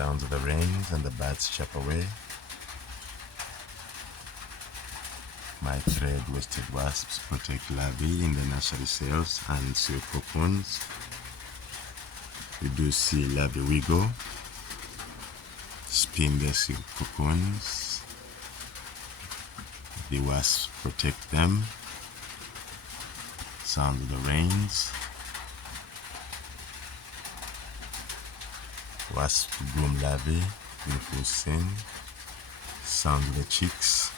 Sounds of the rains and the birds chirp away. My thread-waisted wasps protect larvae in the nursery cells and silk cocoons. You do see larvae wiggle, spin their silk cocoons. The wasps protect them. Sounds of the rains. Wasp groom larvae, beautiful scene. Sounds of the chicks.